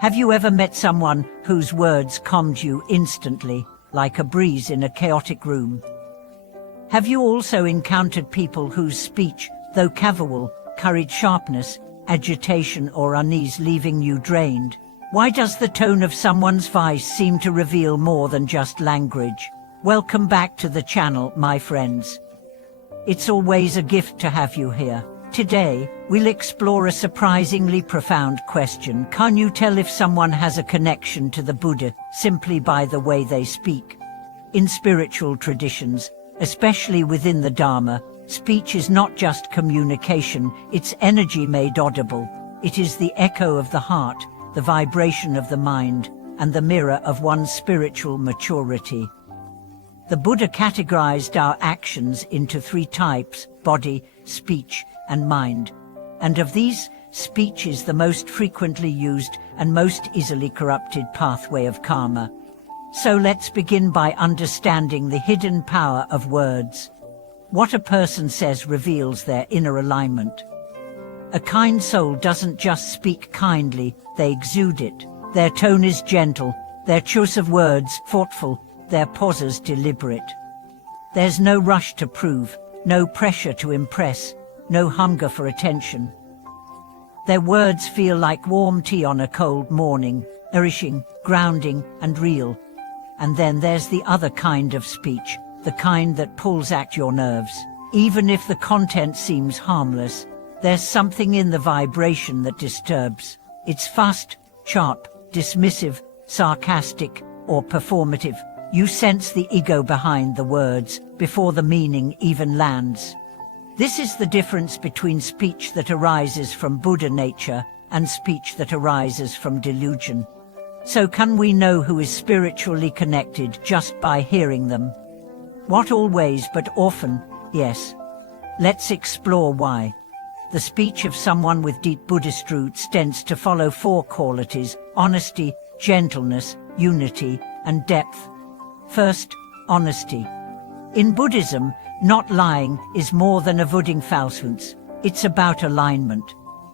Have you ever met someone whose words calmed you instantly, like a breeze in a chaotic room? Have you also encountered people whose speech, though cavil, carried sharpness, agitation or unease, leaving you drained? Why does the tone of someone's voice seem to reveal more than just language? Welcome back to the channel, my friends. It's always a gift to have you here. Today, we'll explore a surprisingly profound question. Can you tell if someone has a connection to the Buddha simply by the way they speak? In spiritual traditions, especially within the Dharma, speech is not just communication, it's energy made audible. It is the echo of the heart, the vibration of the mind, and the mirror of one's spiritual maturity. The Buddha categorized our actions into three types: body, speech, and mind. And of these, speech is the most frequently used and most easily corrupted pathway of karma. So let's begin by understanding the hidden power of words. What a person says reveals their inner alignment. A kind soul doesn't just speak kindly, they exude it. Their tone is gentle, their choice of words thoughtful, their pauses deliberate. There's no rush to prove, no pressure to impress, no hunger for attention. Their words feel like warm tea on a cold morning, nourishing, grounding, and real. And then there's the other kind of speech, the kind that pulls at your nerves. Even if the content seems harmless, there's something in the vibration that disturbs. It's fast, sharp, dismissive, sarcastic, or performative. You sense the ego behind the words before the meaning even lands. This is the difference between speech that arises from Buddha nature and speech that arises from delusion. So can we know who is spiritually connected just by hearing them? Not always, but often, yes. Let's explore why. The speech of someone with deep Buddhist roots tends to follow four qualities: honesty, gentleness, unity, and depth. First, honesty. In Buddhism, not lying is more than avoiding falsehoods. It's about alignment.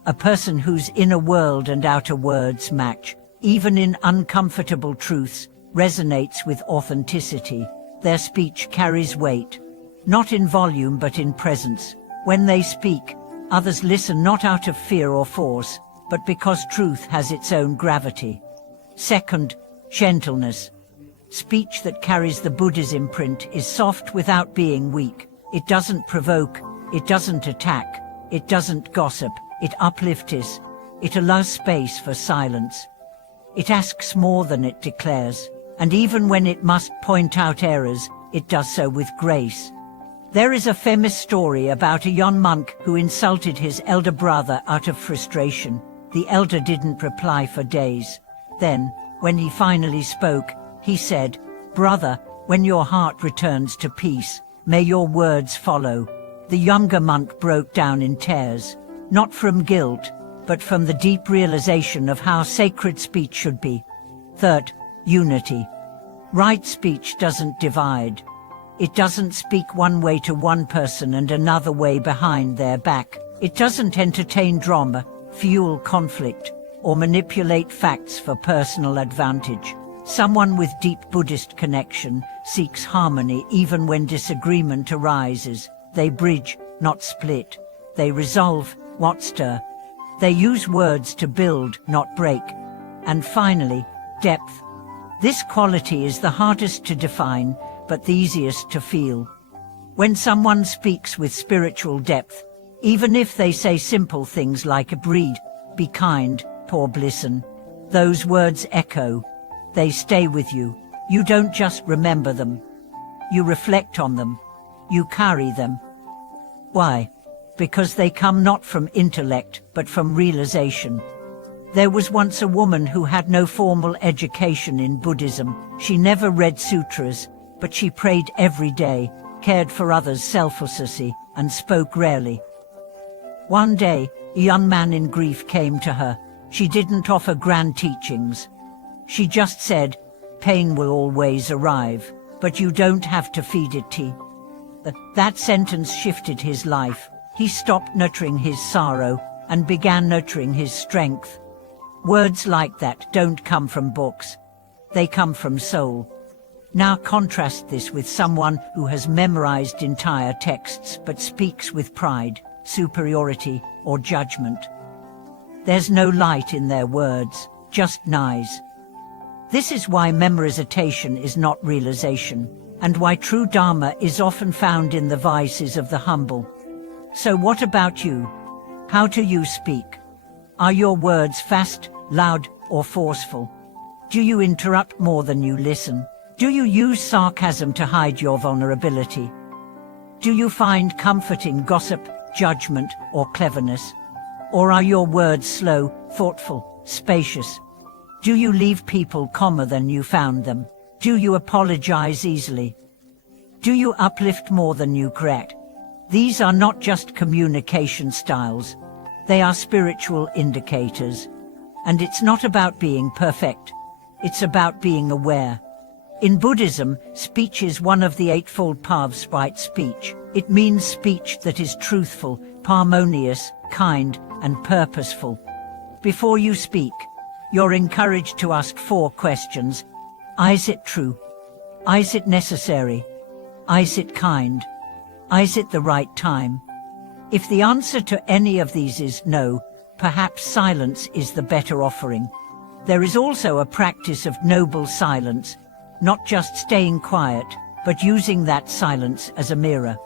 A person whose inner world and outer words match, even in uncomfortable truths, resonates with authenticity. Their speech carries weight, not in volume but in presence. When they speak, others listen not out of fear or force, but because truth has its own gravity. Second, gentleness. Speech that carries the Buddha's imprint is soft without being weak. It doesn't provoke, it doesn't attack, it doesn't gossip, it uplifts, it allows space for silence. It asks more than it declares, and even when it must point out errors, it does so with grace. There is a famous story about a young monk who insulted his elder brother out of frustration. The elder didn't reply for days. Then, when he finally spoke, he said, "Brother, when your heart returns to peace, may your words follow." The younger monk broke down in tears, not from guilt, but from the deep realization of how sacred speech should be. Third, unity. Right speech doesn't divide. It doesn't speak one way to one person and another way behind their back. It doesn't entertain drama, fuel conflict, or manipulate facts for personal advantage. Someone with deep Buddhist connection seeks harmony even when disagreement arises. They bridge, not split. They resolve, not stir. They use words to build, not break. And finally, depth. This quality is the hardest to define, but the easiest to feel. When someone speaks with spiritual depth, even if they say simple things like breathe, be kind, or listen, those words echo. They stay with you. You don't just remember them. You reflect on them. You carry them. Why? Because they come not from intellect, but from realization. There was once a woman who had no formal education in Buddhism. She never read sutras, but she prayed every day, cared for others selflessly, and spoke rarely. One day, a young man in grief came to her. She didn't offer grand teachings. She just said, "Pain will always arrive, but you don't have to feed it tea." That sentence shifted his life. He stopped nurturing his sorrow and began nurturing his strength. Words like that don't come from books. They come from soul. Now contrast this with someone who has memorized entire texts but speaks with pride, superiority, or judgment. There's no light in their words, just noise. This is why memorization is not realization, and why true Dharma is often found in the vices of the humble. So what about you? How do you speak? Are your words fast, loud, or forceful? Do you interrupt more than you listen? Do you use sarcasm to hide your vulnerability? Do you find comfort in gossip, judgment, or cleverness? Or are your words slow, thoughtful, spacious? Do you leave people calmer than you found them? Do you apologize easily? Do you uplift more than you correct? These are not just communication styles. They are spiritual indicators. And it's not about being perfect. It's about being aware. In Buddhism, speech is one of the Eightfold Paths. Right speech. It means speech that is truthful, harmonious, kind, and purposeful. Before you speak, you're encouraged to ask 4 questions. Is it true? Is it necessary? Is it kind? Is it the right time? If the answer to any of these is no, perhaps silence is the better offering. There is also a practice of noble silence, not just staying quiet, but using that silence as a mirror.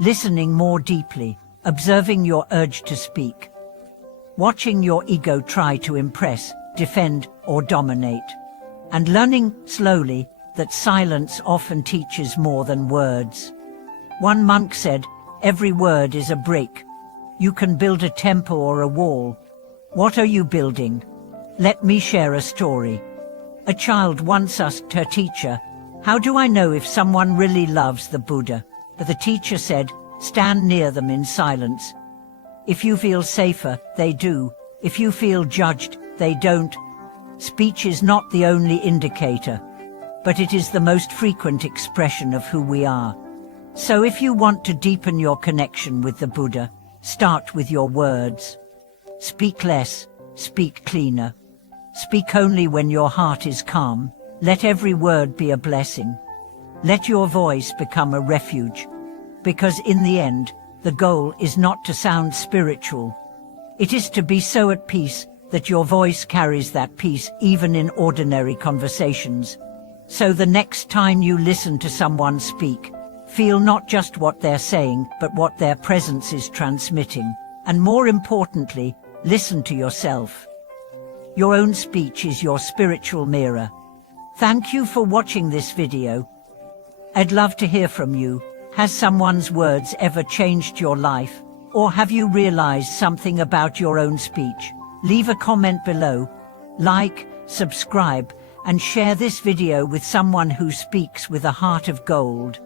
Listening more deeply, observing your urge to speak. Watching your ego try to impress, defend, or dominate. And learning, slowly, that silence often teaches more than words. One monk said, "Every word is a brick. You can build a temple or a wall. What are you building?" Let me share a story. A child once asked her teacher, "How do I know if someone really loves the Buddha?" The teacher said, "Stand near them in silence. If you feel safer, they do. If you feel judged, they don't." Speech is not the only indicator, but it is the most frequent expression of who we are. So if you want to deepen your connection with the Buddha, start with your words. Speak less, speak cleaner. Speak only when your heart is calm. Let every word be a blessing. Let your voice become a refuge. Because in the end, the goal is not to sound spiritual. It is to be so at peace that your voice carries that peace even in ordinary conversations. So the next time you listen to someone speak, feel not just what they're saying, but what their presence is transmitting. And more importantly, listen to yourself. Your own speech is your spiritual mirror. Thank you for watching this video. I'd love to hear from you. Has someone's words ever changed your life? Or have you realized something about your own speech? Leave a comment below. Like, subscribe, and share this video with someone who speaks with a heart of gold.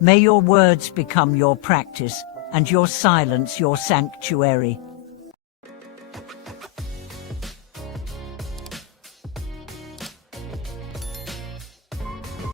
May your words become your practice, and your silence your sanctuary.